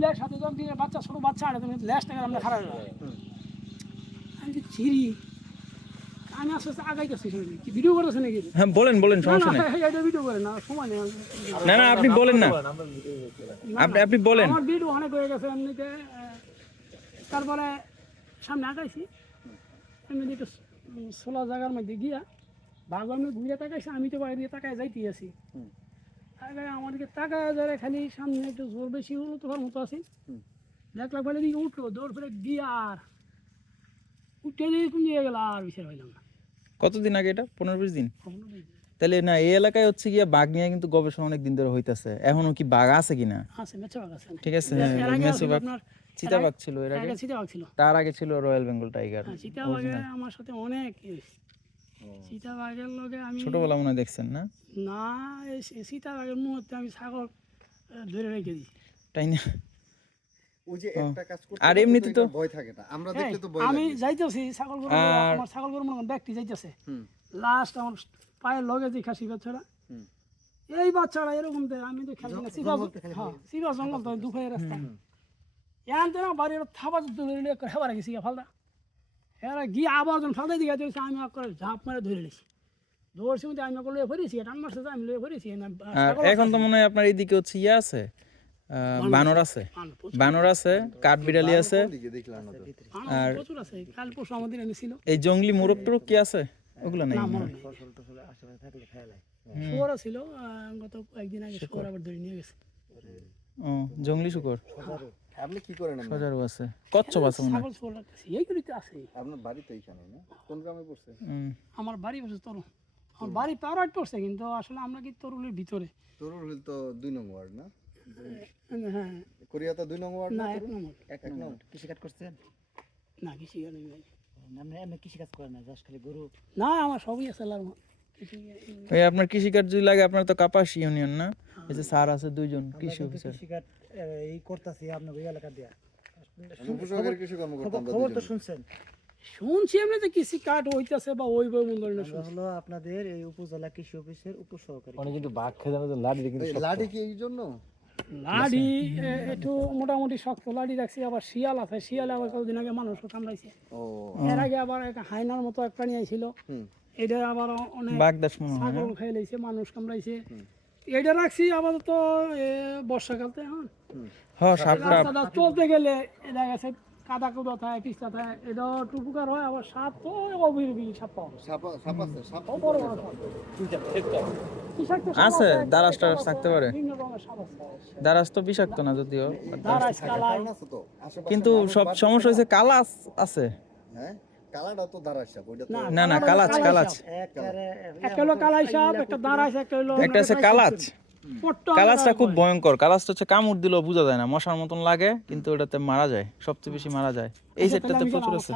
বিলের সাথে যখন দিয়ে বাচ্চা ছোট বাচ্চা আনে তুমি ল্যাস টাকা আমরা খারাপ আমি কি চিরি আমি আস্তে আস্তে আগাইতেছি কি ভিডিও করতেছে নাকি? হ্যাঁ বলেন বলেন, সমস্যা নেই। এটা ভিডিও করে না, সময় নেই। না না আপনি বলেন না, আপনি বলেন। আমার ভিডিও অনেক হয়ে গেছে এমনিতে। তারপরে সামনে আগাইছি এমনি একটু সোলা জায়গার মধ্যে গিয়া ভাবলাম ঘুরে তাকাইছি, আমি তো বাইরে দিয়ে তাকায় যাইতে আছি। আমাদেরকে তাকায় যারা খালি সামনে একটু জোর বেশি হলো তোমার মতো আছি, দেখলাম বলে দিকে উঠলো দৌড় ফেলে দিয়ে আর উঠে দিয়ে কোন দিয়ে গেল আর বিচার হইলাম না। কতদিন আগে এটা? 15-20 দিন? তাহলে না, এই এলাকায় হচ্ছে গিয়া বাঘ নিয়ে কিন্তু গবেষণা অনেক দিন ধরে হইতাছে। এখনো কি বাঘ আছে কিনা? আছে, মেছো বাঘ আছে। ঠিক আছে, মেছো বাঘ, চিতাবাঘ ছিল এর আগে, চিতাবাঘ ছিল, তার আগে ছিল রয়্যাল বেঙ্গল টাইগার। চিতাবাঘে আমার সাথে অনেক চিতাবাঘের লগে আমি ছোটবেলা মনে হয় দেখছেন না? না, চিতাবাঘের মুহূর্তে আমি ছাগল ধরে রেখে দিই, তাই না? ওই যে একটা কাজ করতে আর এমনিতে তো ভয় থাকে না, আমরা দেখলে তো ভয় আমি লাগে। যাইতেছি ছাগল গরু, আমার ছাগল গরু মনে ব্যক্তি যাইতেছে, লাস্ট আমার পায়ের লগে যে খাসি বাচ্চারা এই বাচ্চারা এরকম দেয়, আমি তো খেলছি না। সিবা জঙ্গল তো দুঃখের রাস্তা এনতে না বাড়ির থাবা ধরে হেবার গেছি ফালদা এরা গিয়ে আবার যখন ফালদাই দিকে দিয়েছে আমি করে ঝাঁপ মারে ধরে নিয়েছি। দৌড়ছি মধ্যে আমি লয়ে ফেরেছি, টান মারছে আমি লয়ে ফেরেছি। এখন তো মনে হয় আপনার এইদিকে হচ্ছে ইয়ে আছে, বানর আছে, বানর আছে, কাঠবিড়ালি আছে, আর প্রচুর আছে। কাল পরশু আমাদের এনেছিল এই জঙ্গলি মোরগ টোরগ কি আছে? ওগুলো নাই। শুয়োর ছিল গত কয়েকদিন আগে, শুয়োর আবার ধরে নিয়ে গেছে। ও জঙ্গলি শুকর আপনি কি করেন? সজারু আছে, কচ্ছপ আছে মনে হয়। ছাগল শুয়োর লাগতেছে, এইগুলি তো আছে। আপনার বাড়ি তো এইখানে না? কোন গ্রামে পড়ছে? আমার বাড়ি বসে তরুণ, আমার বাড়ি পাওয়ার পড়ছে, কিন্তু আসলে আমরা কি তরুণের ভিতরে। তরুর হিল তো 2 নং ওয়ার্ড না? হ্যাঁ কোরিয়া তো 2 নং ওয়ার্ড না, না? 1 নম্বর। 1 নং। কৃষিকাজ করছেন? না কৃষি নেই ভাই, আমরা এমনি কৃষিকাজ করেন না, জাস্ট খালি গরু। না আমার সবই আছে আল্লাহর ওই আপনার কৃষিকাজ যদি লাগে, আপনার তো কাপাস ইউনিয়ন না? এই যে স্যার আছে 2 জন কৃষি অফিসার। কৃষিকাজ এই করতেছি আপনার ওই এলাকা দিয়া। উপসহকারী কৃষি কর্মকর্তা আমরা খবর তো দুজন। শুনছেন? শুনছি আমরা যে কৃষি কার্ড হইতেছে বা ওই বই মূল্য আমরা হলো আপনাদের এই উপজেলা কৃষি অফিসের উপসহকারী। এই লাঠি কি এই জন্য? লাড়ি একটু মোটামুটি শক্ত লাড়ি রাখছি। আবার শিয়াল আছে, শিয়াল আবার কতদিন আগে মানুষ কামড়াইছে। ও এর আগে আবার একটা হাইনার মতো এক প্রাণী আইছিল, এটা আবার অনেক বাগদাস মনে হয়। ছাগল খেয়ে লাইছে, মানুষ কামড়াইছে। এটা রাখছি আপাতত বর্ষাকালতে। হ্যাঁ সাপটা রাস্তাটা চলতে গেলে দেখা গেছে কাদা কুদা থাকে, পিস্তা থাকে, এটা টুকুকার হয়। আবার সাপ তো অবিরবি সাপ পাওয়া যায়। সাপ সাপ আছে, সাপ ও বড় বড় সাপ। বিষাক্ত সাপ আছে, দারাস টারাস থাকতে পারে। বিভিন্ন রকমের সাপ আছে। দারাস তো বিষাক্ত না যদিও, দারাস, কালাই। কারণ আছে তো আশেপাশে। কিন্তু সব সমস্যা হয়েছে কালাচ আছে। হ্যাঁ, কালাটা তো দাঁড়ায় সাপ, ওইটা তো না না কালাচ, কালাচ একটা হলো কালাই সাপ, একটা দারাস, একটা হলো একটা আছে কালাচ। পট্টা। কালাচটা খুব ভয়ঙ্কর। কালাচটা হচ্ছে কামড় দিলেও বোঝা যায় না, মশার মতন লাগে, কিন্তু ওটাতে মারা যায়, সবচেয়ে বেশি মারা যায়। এই সেটটাতে প্রচুর আছে।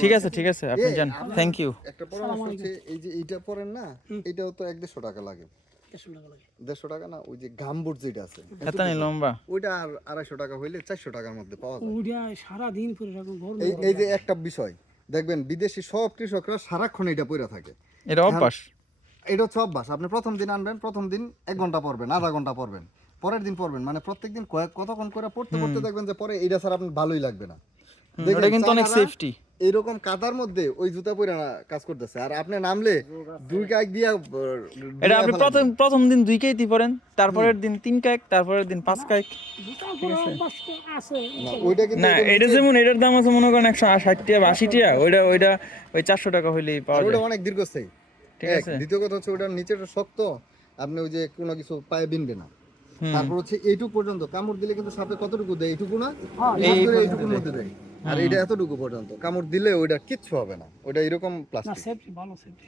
ঠিক আছে ঠিক আছে, আপনি যান, থ্যাংক ইউ। একটা পরামর্শ হচ্ছে, এই যে এইটা পরেন না, এটাও তো 150 টাকা লাগে। 150 টাকা না? ওই যে গামবুট যেটা আছে এত নেই লম্বা, ওইটা আর 250 টাকা হইলে 400 টাকার মধ্যে পাওয়া যায়। ওটা সারাদিন পরে রাখুন গরম। এই যে একটা বিষয় দেখবেন, বিদেশি সব কৃষকরা সারাক্ষণ এটা পরে থাকে। এটা অভ্যাস। এটা হচ্ছে অভ্যাস। আপনি প্রথম দিন আনবেন, প্রথম দিন 1 ঘন্টা পড়বেন, আধা ঘন্টা পড়বেন, পরের দিন পড়বেন, মানে প্রত্যেকদিন কতক্ষণ করে পড়তে পড়তে দেখবেন যে পরে এটা স্যার আপনার ভালোই লাগবে না। এটা কিন্তু অনেক সেফটি। এইরকম কাদার মধ্যে ওই জুতা পরে কাজ করতেছে, আর আপনি নামলে 2 কাক দিয়া এটা আপনি প্রথম দিন 2 কাইতি পরেন, তারপরের দিন 3 কাক, তারপরের দিন 5 কাক। ওইটা কিন্তু না এটা যেমন এটার দাম আছে মনে করেন 160 টাকা বা 80 টাকা, ওইটা ওই 400 টাকা হইলেই পাওয়া ওটা যায়। অনেক দীর্ঘস্থায়ী। ঠিক আছে। দ্বিতীয় কথা হচ্ছে ওটার নিচেটা শক্ত, আপনি ওই যে কোনো কিছু পায়ে বিনবে না। তারপর হচ্ছে এইটুকু পর্যন্ত কামড় দিলে কিন্তু সাপে কতটুকু দেয়? এইটুকু না, এইটুকুর মধ্যে দেয়। আর এটা এতটুকু পর্যন্ত কামড় দিলে ওইটা কিচ্ছু হবে না, ওইটা এরকম প্লাস্টিক। ভালো সেফটি।